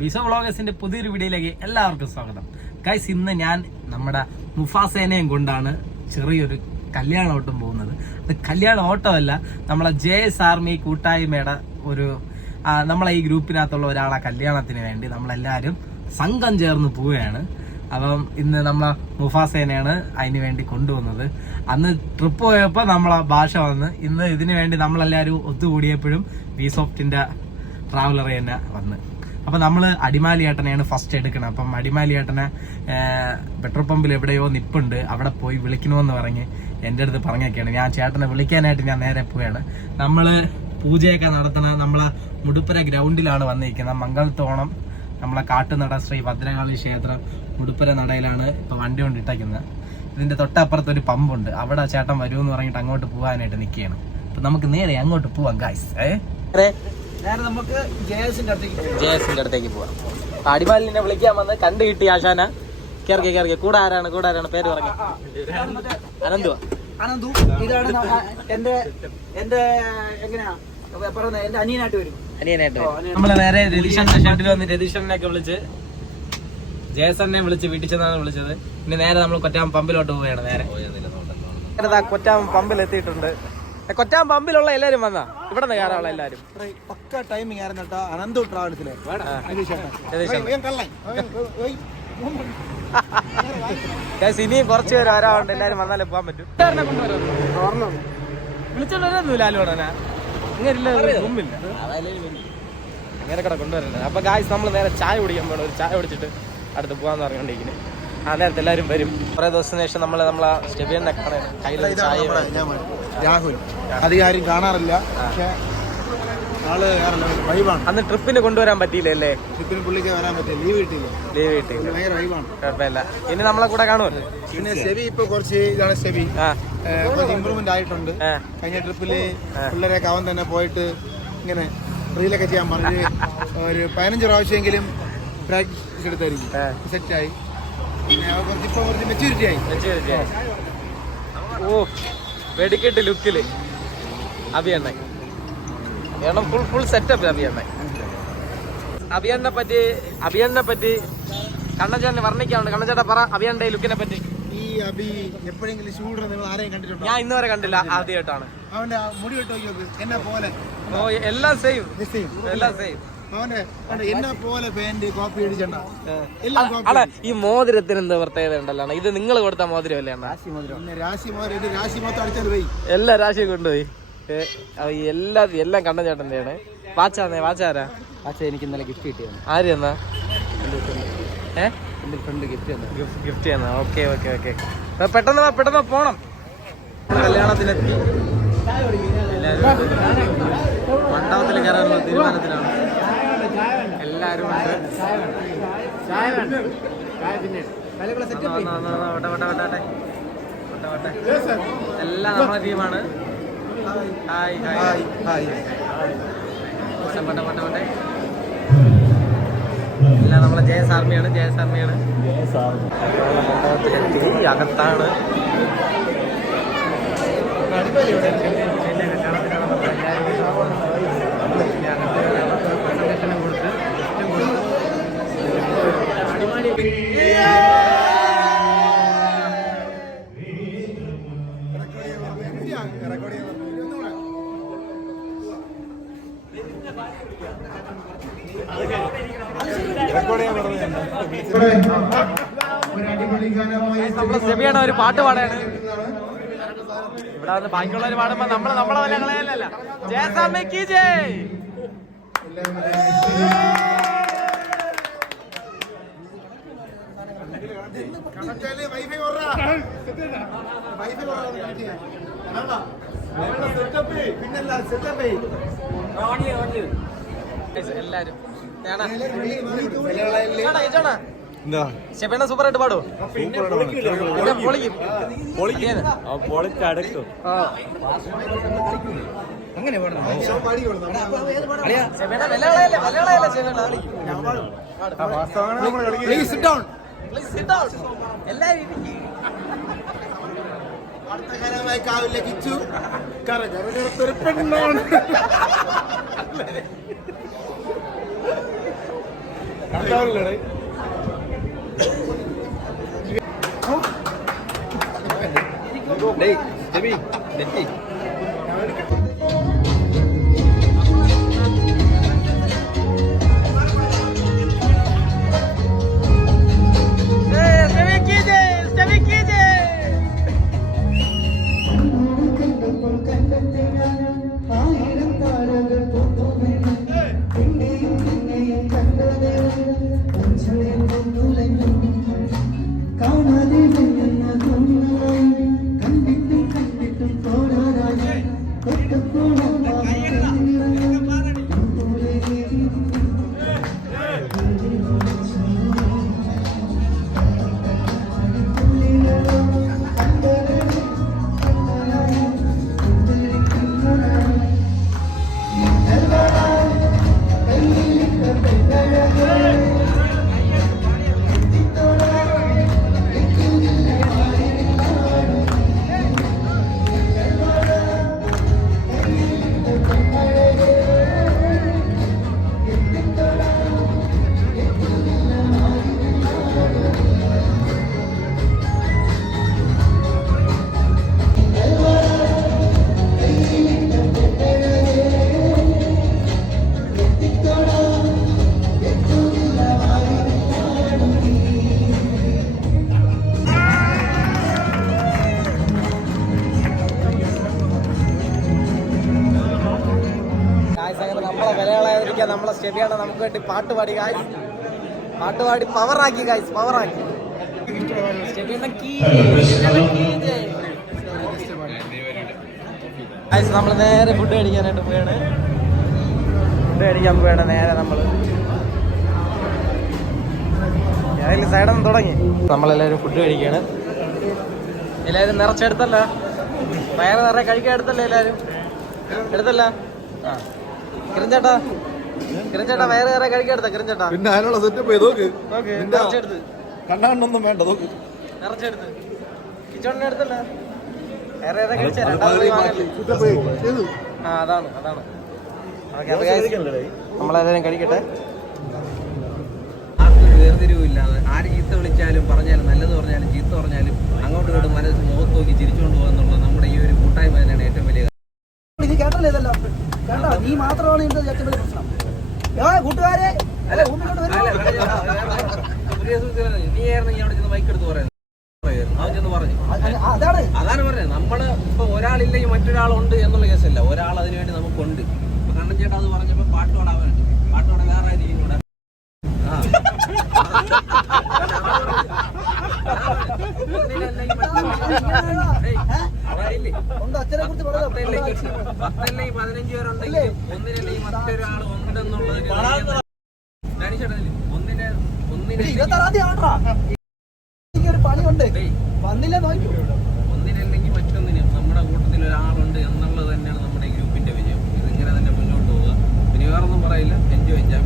വിസോ വ്ളോഗേഴ്സിന്റെ പുതിയൊരു വീഡിയോയിലേക്ക് എല്ലാവർക്കും സ്വാഗതം. ഗൈസ്, ഇന്ന് ഞാൻ നമ്മുടെ മുഫാസേനയും കൊണ്ടാണ് ചെറിയൊരു കല്യാണ ഓട്ടം പോകുന്നത്. അത് കല്യാണ ഓട്ടമല്ല, നമ്മളെ JS ആർമി കൂട്ടായ്മയുടെ ഒരു നമ്മളെ ഈ ഗ്രൂപ്പിനകത്തുള്ള ഒരാളെ കല്യാണത്തിന് വേണ്ടി നമ്മളെല്ലാവരും സംഘം ചേർന്ന് പോവുകയാണ്. അപ്പം ഇന്ന് നമ്മളെ മുഫാസേനയാണ് അതിന് വേണ്ടി കൊണ്ടുവന്നത്. അന്ന് ട്രിപ്പ് പോയപ്പോൾ നമ്മളെ ഭാഷ വന്ന് ഇന്ന് ഇതിനു വേണ്ടി നമ്മളെല്ലാവരും ഒത്തുകൂടിയപ്പോഴും വിസോഫ്റ്റിന്റെ ട്രാവലർ തന്നെ വന്ന്. അപ്പം നമ്മൾ അടിമാലിയേട്ടനെയാണ് ഫസ്റ്റ് എടുക്കുന്നത്. അപ്പം അടിമാലിയേട്ടനെ പെട്രോൾ പമ്പിൽ എവിടെയോ നിപ്പുണ്ട്, അവിടെ പോയി വിളിക്കണമെന്ന് പറഞ്ഞ് എൻ്റെ അടുത്ത് പറഞ്ഞൊക്കെയാണ്. ഞാൻ ചേട്ടനെ വിളിക്കാനായിട്ട് ഞാൻ നേരെ പോവുകയാണ്. നമ്മൾ പൂജയൊക്കെ നടത്തണ നമ്മളെ മുടുപ്പുര ഗ്രൗണ്ടിലാണ് വന്നിരിക്കുന്നത്. മംഗളത്തോണം നമ്മളെ കാട്ടുനട ശ്രീ ഭദ്രകാളി ക്ഷേത്രം മുടുപ്പുര നടയിലാണ് ഇപ്പൊ വണ്ടി കൊണ്ടിട്ടേക്കുന്നത്. ഇതിന്റെ തൊട്ടപ്പുറത്ത് ഒരു പമ്പുണ്ട്, അവിടെ ചേട്ടൻ വരുമെന്ന് പറഞ്ഞിട്ട് അങ്ങോട്ട് പോകാനായിട്ട് നിൽക്കുകയാണ്. അപ്പൊ നമുക്ക് നേരെ അങ്ങോട്ട് പോവാം ഗായ്സ്. നമുക്ക് ജയസിന്റെ അടുത്തേക്ക് പോവാം. അടിമാലിനെ വിളിക്കാൻ വന്ന് കണ്ടു കിട്ടി ആശാന. കേറിയ കൂടെ ആരാണ് പേര് പറഞ്ഞു? അനന്തു. ഇതാണ് എന്റെ എങ്ങനെയാ പറയുന്നത്, എന്റെ അനിയനായിട്ട് വരും. നമ്മള് നേരെ രതീഷന്റെ ഷെഡിൽ വന്ന് രതീഷനെയൊക്കെ വിളിച്ച് ജയസനെ വിളിച്ച് വീട്ടിൽ ചെന്നാണ് വിളിച്ചത്. ഇനി നേരെ നമ്മൾ കൊറ്റാം പമ്പിലോട്ട് പോവുകയാണ്. നേരെ കൊറ്റാം പമ്പിൽ എത്തിയിട്ടുണ്ട്. കൊറ്റാം പമ്പിലുള്ള എല്ലാരും വന്നാ ഇവിടെ നിന്ന് കയറാനുള്ള എല്ലാരും പക്ക ടൈമിംഗ് ആയിരുന്നു കേട്ടോ. അനന്തു ട്രാവൽസിലെ ഇനിയും കുറച്ച് പേര് വരാറുണ്ട്. എല്ലാരും വന്നാലേ പോകാൻ പറ്റും. വിളിച്ചോണ്ടൊന്നുമില്ല ആലോടനാ അങ്ങനെ കട കൊണ്ടുവരണ്ടേ. അപ്പൊ ഗായ്സ് നമ്മൾ നേരെ ചായ കുടിക്കാൻ വേണം. ഒരു ചായ കുടിച്ചിട്ട് അടുത്ത് പോകാന്ന് പറഞ്ഞോണ്ടിരിക്കുന്നത്. ആ നേരത്തെ എല്ലാരും വരും. കുറെ ദിവസത്തിന് ശേഷം നമ്മളെ സ്റ്റെബിയനെ കാണാൻ കയ്യിൽ ചായ. രാഹുൽ അധികാരം കാണാറില്ല, പക്ഷെ ആള് വൈബാണ്. അന്ന് ട്രിപ്പിന് കൊണ്ടുവരാൻ പറ്റിയില്ല അല്ലേ? ട്രിപ്പിന് പുള്ളിക്ക് വരാൻ പറ്റില്ല, ലീവ് കിട്ടിയില്ല. ഭയങ്കര വൈബാണ്. കുഴപ്പമില്ല. ഇനി നമ്മളെ കൂടെ കാണുമല്ലോ. പിന്നെ ഷെബി ഇപ്പൊ കുറച്ച് ഇതാണ് ഷെബി, കുറച്ച് ഇമ്പ്രൂവ്മെന്റ് ആയിട്ടുണ്ട്. കഴിഞ്ഞ ട്രിപ്പില് പിള്ളേരൊക്കെ അവൻ തന്നെ പോയിട്ട് ഇങ്ങനെ റീലൊക്കെ ചെയ്യാൻ പറഞ്ഞ് ഒരു 15 പ്രാവശ്യമെങ്കിലും പ്രാക്ടീസ് എടുത്തായിരിക്കും. സെറ്റായി. പിന്നെ ഇപ്പൊ കുറച്ച് മെച്യൂരിറ്റി ആയി. ഓ, വെടിക്കെട്ട് ലുക്കില് അഭിയണ്ണ കാരണം ഫുൾ സെറ്റപ്പ്. അഭിയണ്ണനെ പറ്റി കണ്ണച്ചേട്ടന് വർണ്ണിക്കാറുണ്ട്. കണ്ണച്ചേട്ടാ പറ അഭിയണ്ണന്റെ ലുക്കിനെ പറ്റി. ഈ അഭി എപ്പോഴെങ്കിലും ഷൂട്ടർ നിങ്ങൾ ആരെയും കണ്ടിട്ടുണ്ടോ? ഞാൻ ഇന്ന് വരെ കണ്ടില്ല, ആദ്യമായിട്ടാണ്. അവന്റെ മുടി വെട്ടോ എന്നെ പോലെ. ഓ, എല്ലാം സെയിം. അവന്റെ എന്നെ പോലെ പാന്റ് കോപ്പി അടിച്ചണ്ട. ഈ മോതിരത്തിന് എന്താ പ്രത്യേകത ഉണ്ടല്ലോ? ഇത് നിങ്ങൾ കൊടുത്ത മോതിരം അല്ലേ? രാശി മൊത്തം അടിച്ചത് പോയി, എല്ലാ രാശിയും കൊണ്ടുപോയി. എല്ലാം കണ്ണ ചേട്ടന്റെയാണ്. വാച്ചാരാ? വാച്ച എനിക്ക് ഇന്നലെ ഗിഫ്റ്റ് കിട്ടിയാണ്. ആര് എന്നാ? എന്റെ ഫ്രണ്ട് ഗിഫ്റ്റ് ചെയ്യുന്ന. ഓക്കെ. പെട്ടെന്ന് പോണം. കല്യാണത്തിനെത്തി. മണ്ഡപത്തിൽ കയറാനുള്ള തീരുമാനത്തിലാണ് എല്ലാരും ഉണ്ട്. എല്ലാം നമ്മളെ ടീമാണ്. എല്ലാം നമ്മളെ JS ആർമിയാണ്. മണ്ഡപത്തിലെത്തി, അകത്താണ്. നമ്മളെ സെബിയാണ് ഒരു പാട്ട് പാടാണ്. ഇവിടെ വന്ന് ബാക്കിയുള്ളവർ പാടുമ്പോ നമ്മളെ വല്ല കളയല്ല. ജയസാമയ്ക്ക് ജയ്. എല്ലാരും സൂപ്പറായിട്ട് പാടോ? പൊളിക്കും. അങ്ങനെ എല്ലാരും അടുത്ത കാവിലെ കിച്ചു കരകരത്തൊരു പെണ്ണാണ്. കണ്ടാവില്ലേ നമ്മളെ വിലകളായിരിക്കാം നമ്മളെ സ്റ്റെബിയാണ് നമുക്ക് വേണ്ടി പാട്ട് പാടി ഗായ്സ്, പാട്ട് പാടി പവറാക്കി ഗായ്സ്, പവറാക്കി. നമ്മൾ നേരെ ഫുഡ് കഴിക്കാനായിട്ട് പോയാണ്. ഫുഡ് കഴിക്കാൻ പോയാണ് നേരെ നമ്മൾ സൈഡിൽ നിന്ന് തുടങ്ങി. നമ്മളെല്ലാവരും ഫുഡ് കഴിക്കുകയാണ്. എല്ലാവരും നിറച്ചെടുത്തല്ല, വയറ് നിറയെ കഴിക്കാൻ എടുത്തല്ലേ എല്ലാവരും? എടുത്തല്ല? ആ കിരഞ്ചേട്ടാ, കിരഞ്ചേട്ടാ വയറ് നിറയെ കഴിക്കാൻ എടുത്ത കിരഞ്ചേട്ടാ. പിന്നെ അതിനുള്ള സെറ്റപ്പ് ചെയ്ത് നോക്ക്. നിറച്ചെടുത്ത് കണ്ണൊന്നും വേണ്ട, നോക്ക് നിറച്ചെടുത്ത്. കിച്ചോണിനെ എടുത്തല്ല, വേറെ ഏറെ കഴിച്ച രണ്ടാമത് വാങ്ങല്ലേ. ആ അതാണ് അതാണ്. നമ്മളെല്ലാവരും കഴിക്കട്ടെ. വേർതിരിവില്ലാതെ ആര് ചീത്ത വിളിച്ചാലും പറഞ്ഞാലും നല്ലത് പറഞ്ഞാലും ചീത്ത പറഞ്ഞാലും അങ്ങോട്ടും ഇങ്ങോട്ടും മനസ്സ് മുഖത്ത് നോക്കി ചിരിച്ചുകൊണ്ട് പോകുന്നുള്ള നമ്മുടെ ഈ ഒരു കൂട്ടായ്മ തന്നെയാണ് ഏറ്റവും വലിയ. നീ കേട്ടല്ലേ ഇതല്ല കേട്ടോ, നീ മാത്രമാണ് ഇതിന്റെ ഏറ്റവും വലിയ പ്രശ്നം. കൂട്ടുകാരെ നീ ആയിരുന്നു അവിടെ ചെന്ന് ബൈക്ക് എടുത്ത് പറയുന്നത്. അവൻ ചെന്ന് പറഞ്ഞു അതാണ് പറഞ്ഞത്. നമ്മള് ഇപ്പൊ ഒരാളില്ലെങ്കിൽ മറ്റൊരാളുണ്ട് എന്നുള്ള കേസല്ല, ഒരാൾ അതിനുവേണ്ടി നമുക്കുണ്ട്. ഇപ്പൊ കണ്ണൻ ചേട്ടാ അത് പറഞ്ഞപ്പോ പാട്ട് പാടാവാനുണ്ട്, പാട്ട് പാടാൻ വേറെ ആയിരിക്കും കൂടെ. അച്ഛനെ കുറിച്ച് 15 പേരുണ്ടെങ്കിൽ ഒന്നിനല്ലെങ്കിൽ മറ്റൊരാൾ ഉണ്ടെന്നുള്ളത് ഒരു പണിയുണ്ട് വന്നില്ല നോക്കൂ.